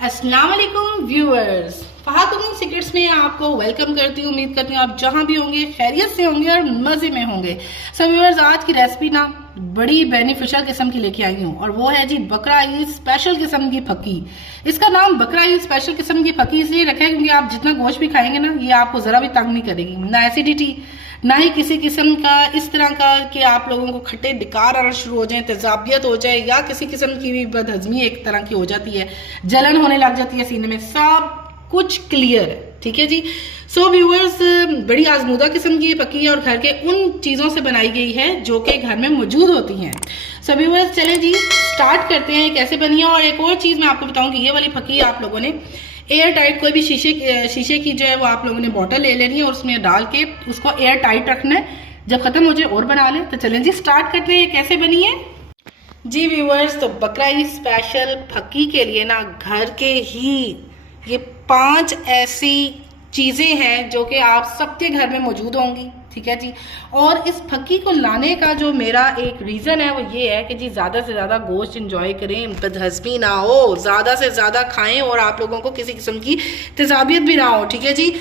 अस्सलाम वालेकुम viewers, Fahad cooking secrets में आपको वेलकम करती हूँ। उम्मीद करती हूँ आप जहाँ भी होंगे खैरियत से होंगे और मज़े में होंगे। सो व्यूअर्स, आज की रेसिपी ना बड़ी बेनिफिशियल किस्म की लेके आई हूँ और वो है जी बकरा ईद स्पेशल किस्म की फकी। इसका नाम बकरा ईद स्पेशल किस्म की फकी इसलिए रखा है क्योंकि आप जितना गोश्त भी खाएंगे ना, ये आपको ज़रा भी तंग नहीं करेगी, ना एसिडिटी ना ही किसी किस्म का इस तरह का कि आप लोगों को खट्टे डिकार आना शुरू हो जाए, तेजाबियत हो जाए या किसी किस्म की भी बदहजमी एक तरह की हो जाती है, जलन होने लग जाती है सीने में। सब कुछ क्लियर है, ठीक है जी। सो व्यूअर्स, बड़ी आजमूदा किस्म की पकी है और घर के उन चीज़ों से बनाई गई है जो कि घर में मौजूद होती हैं। सो व्यूअर्स, चले जी स्टार्ट करते हैं कैसे बनी है। और एक और चीज़ मैं आपको बताऊं कि ये वाली फकी आप लोगों ने एयर टाइट, कोई भी शीशे की जो है वो आप लोगों ने बॉटल ले लेनी है और उसमें डाल के उसको एयर टाइट रखना है। जब खत्म हो जाए और बना लें। तो चलें जी स्टार्ट करते हैं कैसे बनी है। जी व्यूअर्स, तो बकरा ईद स्पेशल फकी के लिए ना घर के ही ये 5 ऐसी चीज़ें हैं जो कि आप सबके घर में मौजूद होंगी, ठीक है जी। और इस फकी को लाने का जो मेरा एक रीज़न है वो ये है कि जी ज़्यादा से ज़्यादा गोश्त इंजॉय करें, बदहज़मी ना हो, ज़्यादा से ज़्यादा खाएं और आप लोगों को किसी किस्म की तेजाबियत भी ना हो, ठीक है जी।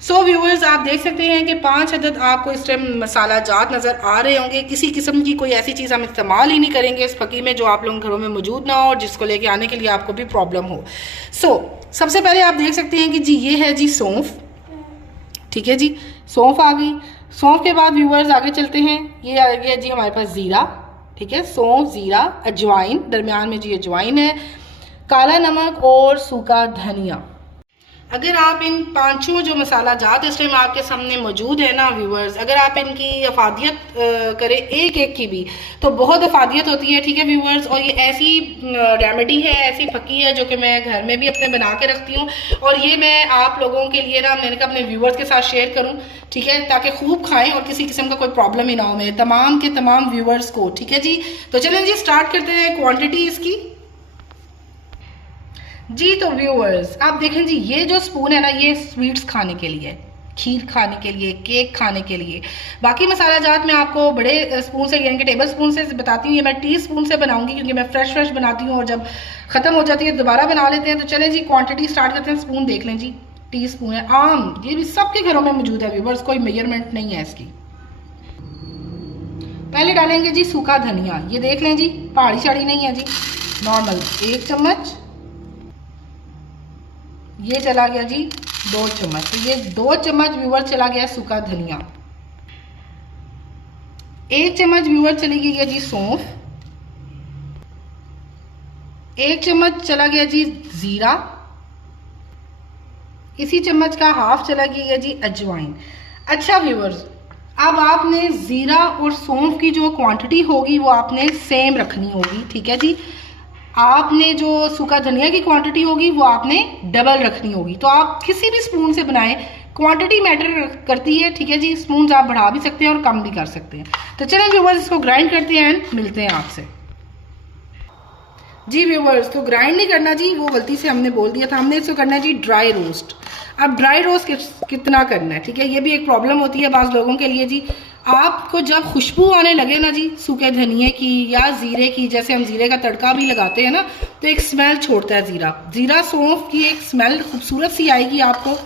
सो व्यूअर्स, आप देख सकते हैं कि 5 अदद आपको इस टाइम मसाला जात नज़र आ रहे होंगे। किसी किस्म की कोई ऐसी चीज़ हम इस्तेमाल ही नहीं करेंगे इस फकी में जो आप लोगों के घरों में मौजूद ना हो और जिसको लेके आने के लिए आपको भी प्रॉब्लम हो। सबसे पहले आप देख सकते हैं कि जी ये है जी सौंफ, ठीक है जी। सौंफ आ गई। सौंफ के बाद व्यूअर्स आगे चलते हैं, ये आ गया जी हमारे पास ज़ीरा, ठीक है। सौंफ, ज़ीरा, अजवाइन, दरमियान में जी अजवाइन है, काला नमक और सूखा धनिया। अगर आप इन 5 जो मसाला जात इस टाइम आपके सामने मौजूद है ना व्यूअर्स, अगर आप इनकी अफादियत करें एक एक की भी तो बहुत अफादियत होती है, ठीक है व्यूअर्स। और ये ऐसी रेमेडी है, ऐसी फकी है जो कि मैं घर में भी अपने बना के रखती हूँ और ये मैं आप लोगों के लिए ना मैंने कहा अपने व्यूअर्स के साथ शेयर करूँ, ठीक है, ताकि खूब खाएं और किसी किस्म का कोई प्रॉब्लम ही ना हो मेरे तमाम के तमाम व्यूअर्स को, ठीक है जी। तो चलें जी स्टार्ट करते हैं क्वान्टिटी इसकी। जी तो व्यूअर्स, आप देखें जी ये जो स्पून है ना, ये स्वीट्स खाने के लिए, खीर खाने के लिए, केक खाने के लिए। बाकी मसाला जात मैं आपको बड़े स्पून से यानी कि टेबल स्पून से बताती हूँ, ये मैं टी स्पून से बनाऊंगी क्योंकि मैं फ्रेश बनाती हूँ और जब खत्म हो जाती है दोबारा बना लेते हैं। तो चलें जी क्वांटिटी स्टार्ट करते हैं। स्पून देख लें जी, टी स्पून है आम, ये भी सबके घरों में मौजूद है व्यूअर्स, कोई मेजरमेंट नहीं है इसकी। पहले डालेंगे जी सूखा धनिया, ये देख लें जी पहाड़ी शाड़ी नहीं है जी, नॉर्मल 1 चम्मच। ये चला गया जी 2 चम्मच, तो ये 2 चम्मच व्यूअर चला गया सूखा धनिया। 1 चम्मच व्यूअर चली गई है जी सौंफ। 1 चम्मच चला गया जी जीरा। इसी चम्मच का हाफ चला गया है जी अजवाइन। अच्छा व्यूअर्स, अब आपने जीरा और सौंफ की जो क्वांटिटी होगी वो आपने सेम रखनी होगी, ठीक है जी। आपने जो सूखा धनिया की क्वांटिटी होगी वो आपने डबल रखनी होगी। तो आप किसी भी स्पून से बनाएं, क्वांटिटी मैटर करती है, ठीक है जी। स्पून आप बढ़ा भी सकते हैं और कम भी कर सकते हैं। तो चलें व्यूवर्स, इसको ग्राइंड करते हैं एंड मिलते हैं आपसे। जी व्यूवर्स, तो ग्राइंड नहीं करना जी, वो गलती से हमने बोल दिया था, हमने इसको करना है जी ड्राई रोस्ट। अब ड्राई रोस्ट कितना करना है, ठीक है, ये भी एक प्रॉब्लम होती है बाज़ लोगों के लिए जी। आपको जब खुशबू आने लगे ना जी सूखे धनिए की या जीरे की, जैसे हम जीरे का तड़का भी लगाते हैं ना, तो एक स्मेल छोड़ता है जीरा सौंफ की, एक स्मेल खूबसूरत सी आएगी आपको।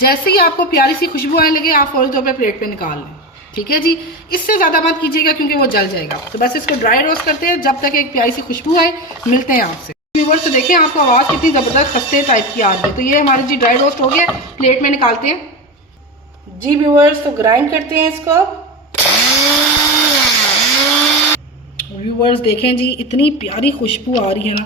जैसे ही आपको प्यारी सी खुशबू आने लगे आप फौरी तौर पर प्लेट पे निकाल लें, ठीक है जी। इससे ज़्यादा मत कीजिएगा क्योंकि वो जल जाएगा। तो बस इसको ड्राई रोस्ट करते हैं जब तक एक प्यारी सी खुशबू आए। मिलते हैं आपसे व्यूअर्स। तो देखें आपको आवाज़ कितनी ज़बरदस्त खस्ते टाइप की आ रही है। तो ये हमारी जी ड्राई रोस्ट हो गया, प्लेट में निकालते हैं जी व्यूअर्स। तो ग्राइंड करते हैं इसको। व्यूअर्स देखें जी इतनी प्यारी खुशबू आ रही है ना,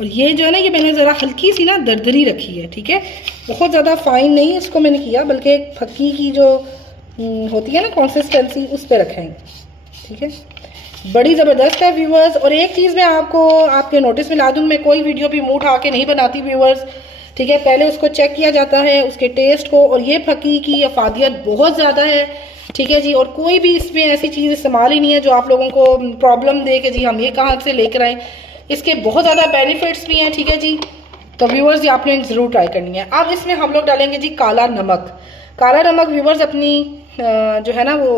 और ये जो है ना, ये मैंने ज़रा हल्की सी ना दरदरी रखी है, ठीक है, बहुत ज़्यादा फाइन नहीं इसको मैंने किया, बल्कि एक फक्की की जो होती है ना कंसिस्टेंसी उस पर रखेंगे, ठीक है। बड़ी ज़बरदस्त है व्यूअर्स। और एक चीज़ मैं आपको आपके नोटिस में ला दूँ, मैं कोई वीडियो भी मुँह उठा के नहीं बनाती व्यूअर्स, ठीक है। पहले उसको चेक किया जाता है उसके टेस्ट को, और ये फकी की अफादियत बहुत ज़्यादा है, ठीक है जी। और कोई भी इसमें ऐसी चीज़ इस्तेमाल ही नहीं है जो आप लोगों को प्रॉब्लम दे के जी हम ये कहाँ से लेकर आए। इसके बहुत ज़्यादा बेनिफिट्स भी हैं, ठीक है जी। तो व्यूअर्स ये आपने ज़रूर ट्राई करनी है। अब इसमें हम लोग डालेंगे जी काला नमक। काला नमक व्यूअर्स अपनी जो है ना वो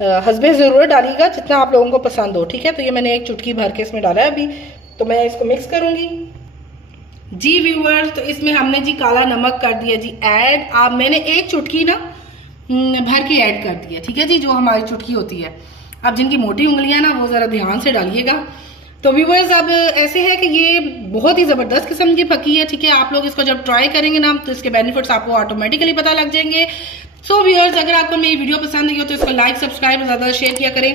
हस्बे ज़रूर डालिएगा जितना आप लोगों को पसंद हो, ठीक है। तो ये मैंने 1 चुटकी भर के इसमें डाला है अभी। तो मैं इसको मिक्स करूँगी। जी व्यूअर्स, तो इसमें हमने जी काला नमक कर दिया जी ऐड। आप मैंने एक चुटकी ना भर के ऐड कर दिया, ठीक है जी, जो हमारी चुटकी होती है। अब जिनकी मोटी उंगलियां ना वो जरा ध्यान से डालिएगा। तो व्यूअर्स अब ऐसे है कि ये बहुत ही जबरदस्त किस्म की पकी है, ठीक है। आप लोग इसको जब ट्राई करेंगे ना तो इसके बेनिफिट्स आपको ऑटोमेटिकली पता लग जाएंगे। सो व्यूअर्स, अगर आपको मेरी वीडियो पसंद आई हो तो इसको लाइक सब्सक्राइब ज्यादा शेयर किया करें।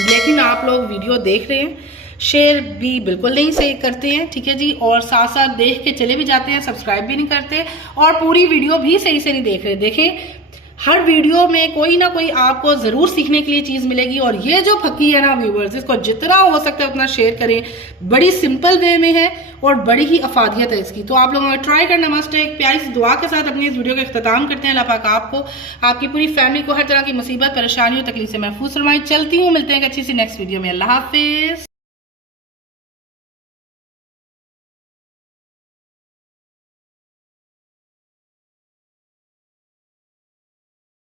लेकिन आप लोग वीडियो देख रहे हैं, शेयर भी बिल्कुल नहीं सही करते हैं, ठीक है जी, और साथ साथ देख के चले भी जाते हैं, सब्सक्राइब भी नहीं करते और पूरी वीडियो भी सही से नहीं देख रहे। देखें, हर वीडियो में कोई ना कोई आपको जरूर सीखने के लिए चीज मिलेगी। और ये जो फकी है ना व्यूअर्स, इसको जितना हो सकता है उतना शेयर करें। बड़ी सिंपल वे में है और बड़ी ही अफादियत है इसकी, तो आप लोगों को ट्राई करना मस्ट है। एक प्यारी सी दुआ के साथ अपनी इस वीडियो का इख्तिताम करते हैं। अल्लाह पाक आपको, आपकी पूरी फैमिली को हर तरह की मुसीबत, परेशानी और तकलीफ से महफूज फरमाए। चलती हूँ, मिलते हैं एक अच्छी सी नेक्स्ट वीडियो में। अल्लाह हाफिज।